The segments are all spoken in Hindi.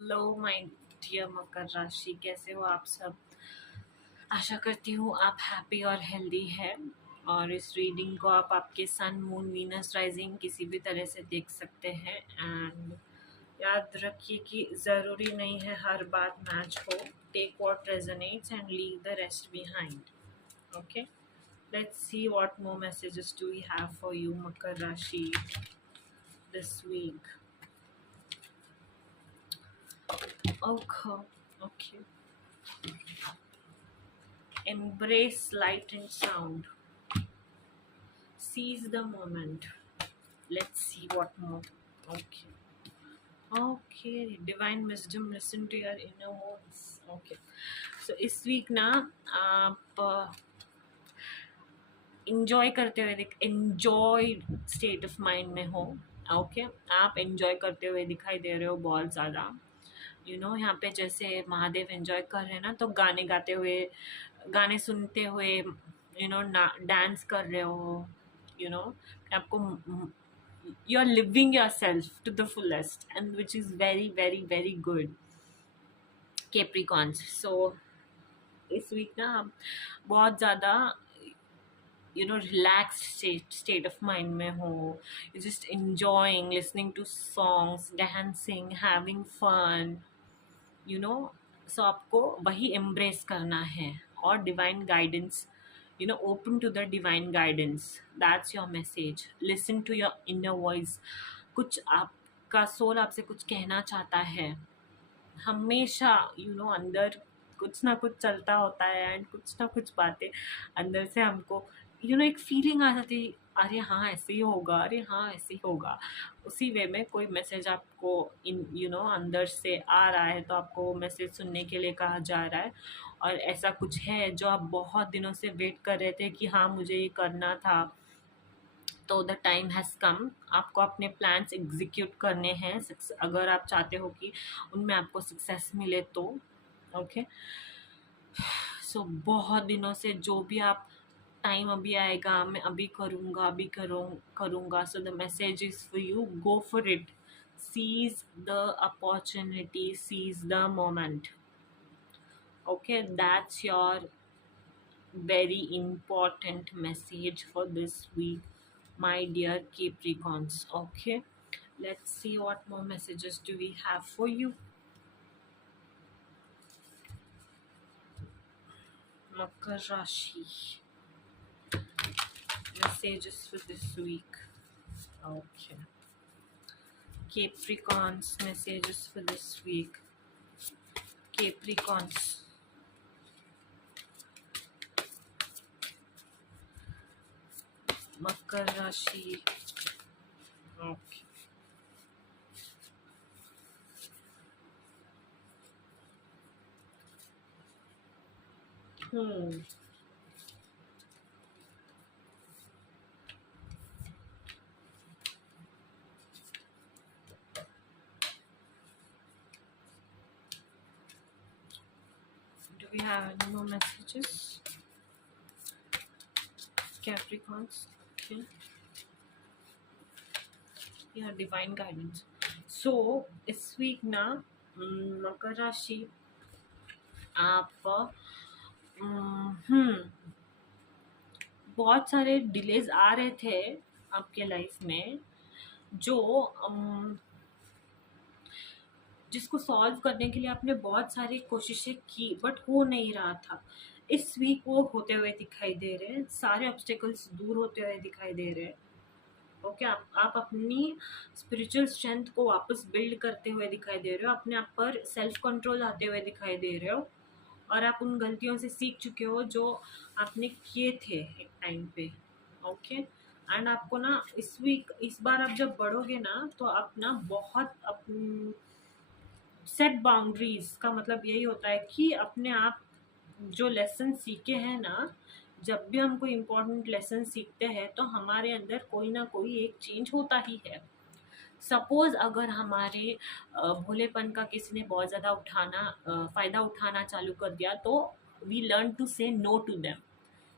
हेलो माय डियर मकर राशि, कैसे हो आप सब। आशा करती हूँ आप हैप्पी और हेल्दी हैं। और इस रीडिंग को आप आपके सन मून वीनस राइजिंग किसी भी तरह से देख सकते हैं। एंड याद रखिए कि ज़रूरी नहीं है हर बात मैच हो। Take what resonates and leave the rest behind. Okay, let's see what more messages do we have for you Makar rashi this week. Okay, okay, embrace light and sound, seize the moment. Let's see what more. Okay, okay, divine wisdom, listen to your inner voice. Okay, so इस वीक ना आप इंजॉय करते हुए इंजॉय स्टेट ऑफ माइंड में हो। ओके, आप इंजॉय करते हुए दिखाई दे रहे हो बहुत ज़्यादा। यहाँ पे जैसे महादेव एंजॉय कर रहे हैं ना, तो गाने गाते हुए, गाने सुनते हुए डांस कर रहे हो। आपको you are living yourself to the fullest and which is very very very good Capricorns. So इस वीक ना आप बहुत ज़्यादा रिलैक्स स्टेट ऑफ माइंड में हो। You just enjoying listening to songs, dancing, having fun, so आपको वही एम्ब्रेस करना है। और divine guidance, open to the divine guidance, that's your message. Listen to your inner voice. कुछ आपका सोल आपसे कुछ कहना चाहता है। हमेशा अंदर कुछ ना कुछ चलता होता है एंड कुछ ना कुछ बातें अंदर से हमको एक फीलिंग आ जाती है, अरे हाँ ऐसे ही होगा, अरे हाँ ऐसे ही होगा। उसी वे में कोई मैसेज आपको अंदर से आ रहा है, तो आपको वो मैसेज सुनने के लिए कहा जा रहा है। और ऐसा कुछ है जो आप बहुत दिनों से वेट कर रहे थे कि हाँ मुझे ये करना था, तो द टाइम हैज़ कम। आपको अपने प्लान्स एग्जीक्यूट करने हैं अगर आप चाहते हो कि उनमें आपको सक्सेस मिले तो। ओके, सो बहुत दिनों से जो भी आप टाइम अभी आएगा, मैं अभी करूँगा, अभी करूँगा। So the message is for you, go for it, seize the opportunity, seize the moment. Okay, that's your very important message for this week, my dear Capricorns. Okay, let's see what more messages do we have for you. Makar Rashi, messages for this week. Okay, Capricorns, messages for this week. Capricorns, Makar Rashi. Okay. Do we have any more messages? Capricorns. Okay. Yeah, divine guidance. So इस वीक ना मकर राशि आप बहुत सारे डिलेज आ रहे थे आपके लाइफ में, जो जिसको सॉल्व करने के लिए आपने बहुत सारी कोशिशें की बट हो नहीं रहा था। इस वीक वो होते हुए दिखाई दे रहे हैं, सारे ऑब्स्टेकल्स दूर होते हुए दिखाई दे रहे हैं। ओके, आप अपनी स्पिरिचुअल स्ट्रेंथ को वापस बिल्ड करते हुए दिखाई दे रहे हो, अपने आप पर सेल्फ कंट्रोल आते हुए दिखाई दे रहे हो। और आप उन गलतियों से सीख चुके हो जो आपने किए थे एक टाइम पे। ओके, एंड आपको ना इस बार आप जब बढ़ोगे ना, तो आप ना बहुत सेट बाउंड्रीज का मतलब यही होता है कि अपने आप जो लेसन सीखे हैं ना, जब भी हम कोई इम्पोर्टेंट लेसन सीखते हैं तो हमारे अंदर कोई ना कोई एक चेंज होता ही है। सपोज अगर हमारे भोलेपन का किसी ने बहुत ज़्यादा फ़ायदा उठाना चालू कर दिया, तो we learn to say no to them.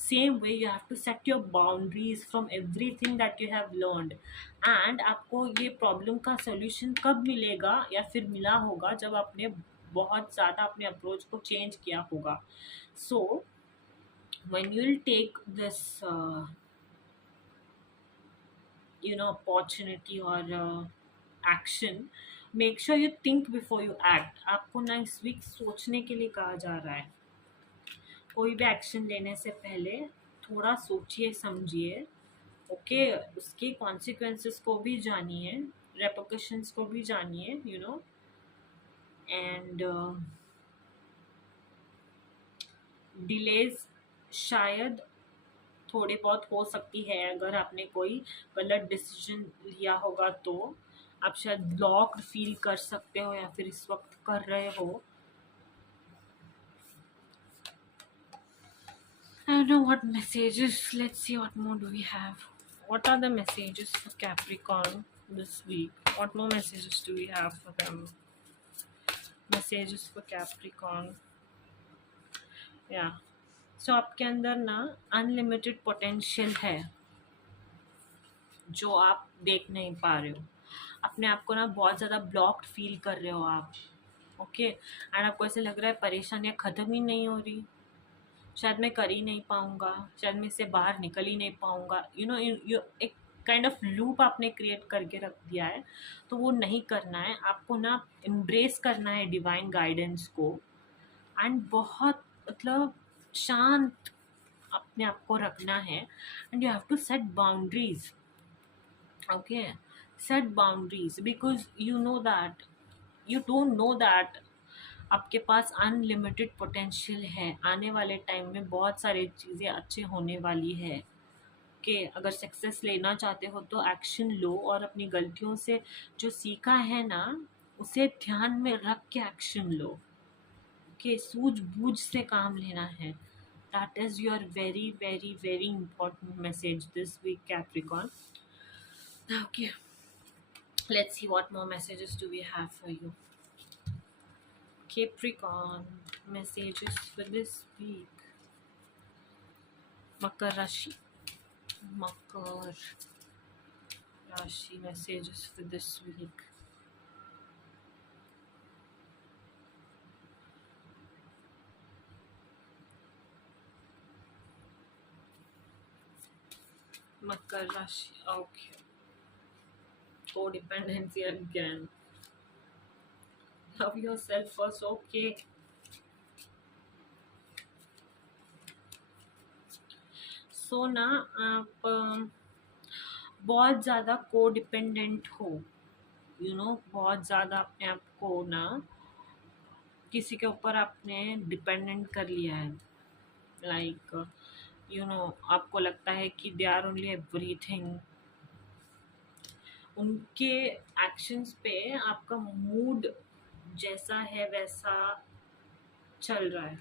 Same way you have to set your boundaries from everything that you have learned. And आपको ये प्रॉब्लम का सोल्यूशन कब मिलेगा या फिर मिला होगा, जब आपने बहुत ज़्यादा अपने अप्रोच को चेंज किया होगा। सो when you'll take this opportunity or action, make sure you think before you act। आपको ना इस वीक सोचने के लिए कहा जा रहा है। कोई भी एक्शन लेने से पहले थोड़ा सोचिए समझिए, ओके। उसके कॉन्सिक्वेंसेस को भी जानिए, रेपोकेशंस को भी जानिए, एंड डिलेज शायद थोड़ी बहुत हो सकती है। अगर आपने कोई गलत डिसीजन लिया होगा तो आप शायद ब्लॉक्ड फील कर सकते हो या फिर इस वक्त कर रहे हो। I don't know what messages. Let's see what more do we have. What are the messages for Capricorn this week? What more messages do we have for them? Messages for Capricorn. Yeah. So आपके अंदर ना अनलिमिटेड पोटेंशियल है जो आप देख नहीं पा रहे हो। अपने आप को ना बहुत ज़्यादा ब्लॉक्ड फील कर रहे हो आप, ओके। एंड आपको ऐसे लग रहा है परेशानियाँ ख़त्म ही नहीं हो रही, शायद मैं कर ही नहीं पाऊँगा, शायद मैं इससे बाहर निकल ही नहीं पाऊँगा। एक काइंड ऑफ लूप आपने क्रिएट करके रख दिया है। तो वो नहीं करना है आपको, ना एम्ब्रेस करना है डिवाइन गाइडेंस को। एंड बहुत मतलब शांत अपने आप को रखना है। And you have to set boundaries, okay. Set boundaries because you know that, you don't know that आपके पास अनलिमिटेड पोटेंशियल है। आने वाले टाइम में बहुत सारी चीज़ें अच्छे होने वाली है, कि अगर सक्सेस लेना चाहते हो तो एक्शन लो और अपनी गलतियों से जो सीखा है ना उसे ध्यान में रख के एक्शन लो, कि सूझबूझ से काम लेना है। That is your very very very important message this week Capricorn. Okay, let's see what more messages do we have for you. Capricorn, messages for this week. Makar Rashi. Makar Rashi, messages for this week. Makar Rashi, okay. Codependency again. Love yourself first, okay. सो ना आप बहुत ज़्यादा कोडिपेंडेंट हो, बहुत ज़्यादा अपने आप को ना किसी के ऊपर आपने डिपेंडेंट कर लिया है। लाइक आपको लगता है कि दे आर ओनली एवरीथिंग। उनके एक्शंस पे आपका मूड जैसा है वैसा चल रहा है।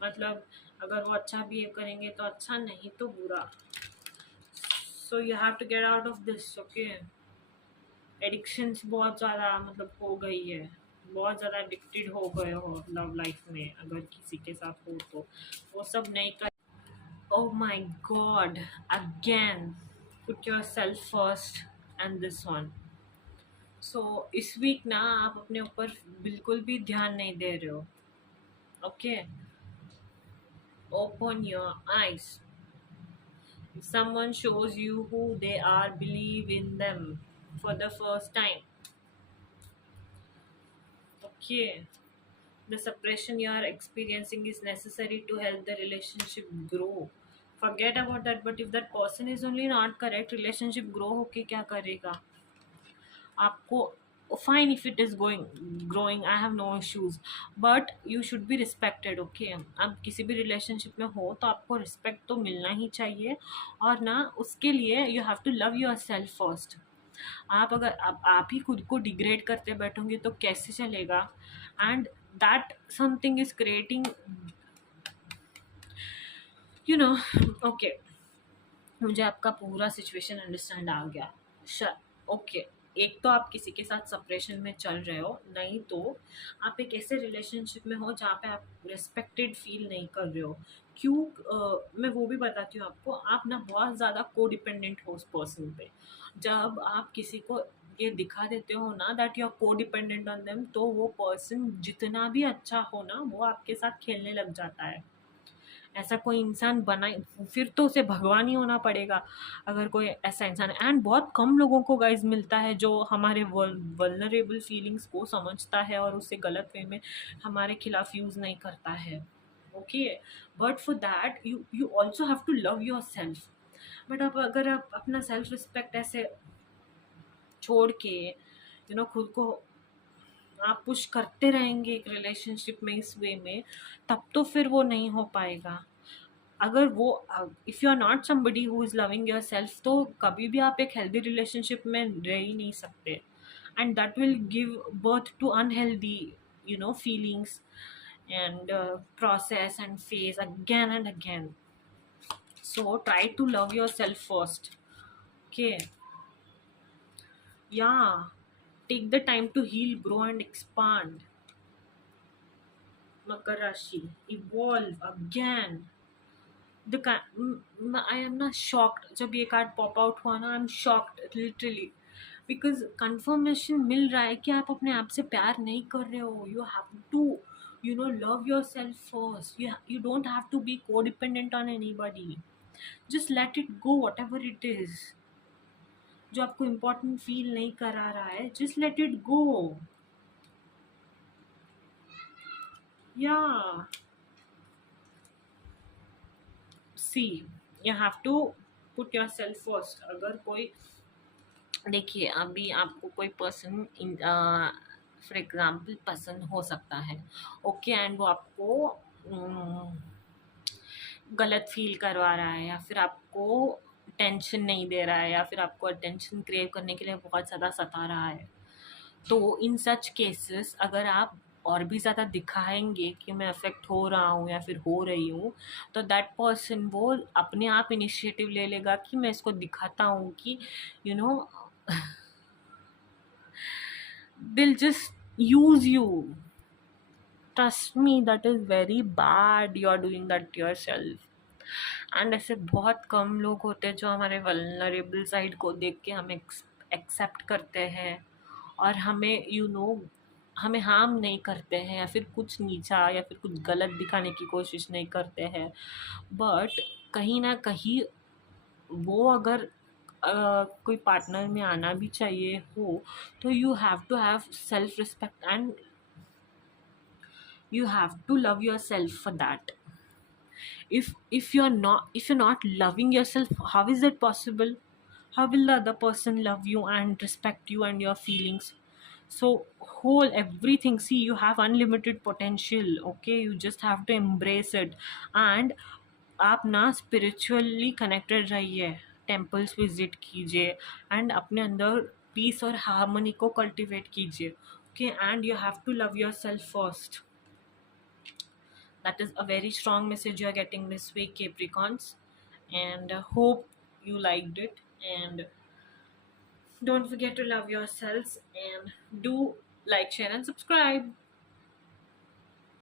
मतलब अगर वो अच्छा बिहेव करेंगे तो अच्छा, नहीं तो बुरा। So you have to get out of this, okay. Addictions बहुत ज़्यादा मतलब हो गई है, बहुत ज़्यादा एडिक्टेड हो गए हो लव लाइफ में, अगर किसी के साथ हो तो वो सब नहीं कर। Oh my God, again put yourself first and this one. So इस वीक ना आप अपने ऊपर बिल्कुल भी ध्यान नहीं दे रहे हो, okay. Open your eyes. If someone shows you who they are, believe in them for the first time, okay। The suppression you are experiencing is necessary to help the relationship grow. Forget about that, but if that person is only not correct, relationship grow होके क्या करेगा आपको? Fine if it is growing, I have no issues, but you should be respected, okay। आप किसी भी रिलेशनशिप में हो तो आपको रिस्पेक्ट तो मिलना ही चाहिए। और ना उसके लिए you have to love yourself first. आप अगर आप ही खुद को डिग्रेड करते बैठोगे तो कैसे चलेगा? And that something is creating okay. मुझे आपका पूरा सिचुएशन अंडरस्टैंड आ गया, ओके। एक तो आप किसी के साथ सेपरेशन में चल रहे हो, नहीं तो आप एक ऐसे रिलेशनशिप में हो जहाँ पे आप रिस्पेक्टेड फील नहीं कर रहे हो। क्यों? मैं वो भी बताती हूँ आपको। आप ना बहुत ज़्यादा को डिपेंडेंट हो उस पर्सन पे। जब आप किसी को ये दिखा देते हो ना दैट यू आर को डिपेंडेंट ऑन देम, तो वो पर्सन जितना भी अच्छा हो ना, वो आपके साथ खेलने लग जाता है। ऐसा कोई इंसान बनाए, फिर तो उसे भगवान ही होना पड़ेगा अगर कोई ऐसा इंसान है। एंड बहुत कम लोगों को गाइज मिलता है जो हमारे वल्नरेबल फीलिंग्स को समझता है और उसे गलत वे में हमारे खिलाफ यूज नहीं करता है। Okay, but for that you you also have to love yourself. But अब अगर आप अपना सेल्फ रिस्पेक्ट ऐसे छोड़ के खुद को आप पुश करते रहेंगे एक रिलेशनशिप में इस वे में, तब तो फिर वो नहीं हो पाएगा। अगर वो if you are not somebody who is loving yourself, तो कभी भी आप एक हेल्दी रिलेशनशिप में रह ही नहीं सकते। And that will give birth to unhealthy feelings and process and phase again and again. So try to love yourself first. Okay, yeah, take the time to heal, grow and expand. Makar Rashi, evolve again. I am not shocked जब ये कार्ड पॉप आउट हुआ ना, I am shocked literally, because confirmation मिल रहा है कि आप अपने आप से प्यार नहीं कर रहे हो। You have to love yourself first. You don't have to be को dependent on anybody. Just let it go, whatever it is जो आपको इम्पोर्टेंट फील नहीं करा रहा है, जस्ट लेट इट गो। या see, you have to put yourself first. अगर कोई, देखिए अभी आपको कोई पर्सन फॉर एग्जाम्पल पसंद हो सकता है, ओके, एंड वो आपको गलत फील करवा रहा है, या फिर आपको टेंशन नहीं दे रहा है, या फिर आपको अटेंशन क्रेव करने के लिए बहुत ज़्यादा सता रहा है, तो इन सच केसेस अगर आप और भी ज़्यादा दिखाएंगे कि मैं अफेक्ट हो रहा हूँ या फिर हो रही हूँ, तो दैट पर्सन वो अपने आप इनिशिएटिव ले लेगा कि मैं इसको दिखाता हूँ कि you know they'll just use you. Trust me, that is very bad. You are doing that to yourself. And ऐसे बहुत कम लोग होते हैं जो हमारे वल्नरेबल साइड को देख के हमें एक्सेप्ट करते हैं और हमें हमें हार्म नहीं करते हैं, या फिर कुछ नीचा या फिर कुछ गलत दिखाने की कोशिश नहीं करते हैं। बट कहीं ना कहीं वो अगर कोई पार्टनर में आना भी चाहिए हो, तो you have to have self respect and you have to love yourself for that. If you're not loving yourself, how is that possible? How will the other person love you and respect you and your feelings? So whole everything, see, you have unlimited potential, okay, you just have to embrace it. And आप ना स्पिरिचुअली कनेक्टेड रहिए, टेम्पल्स विजिट कीजिए एंड अपने अंदर पीस और हार्मनी को कल्टिवेट कीजिए, okay, and you have to love yourself first. That is a very strong message you are getting this week, Capricorns, and hope you liked it. And don't forget to love yourselves and do like, share, and subscribe.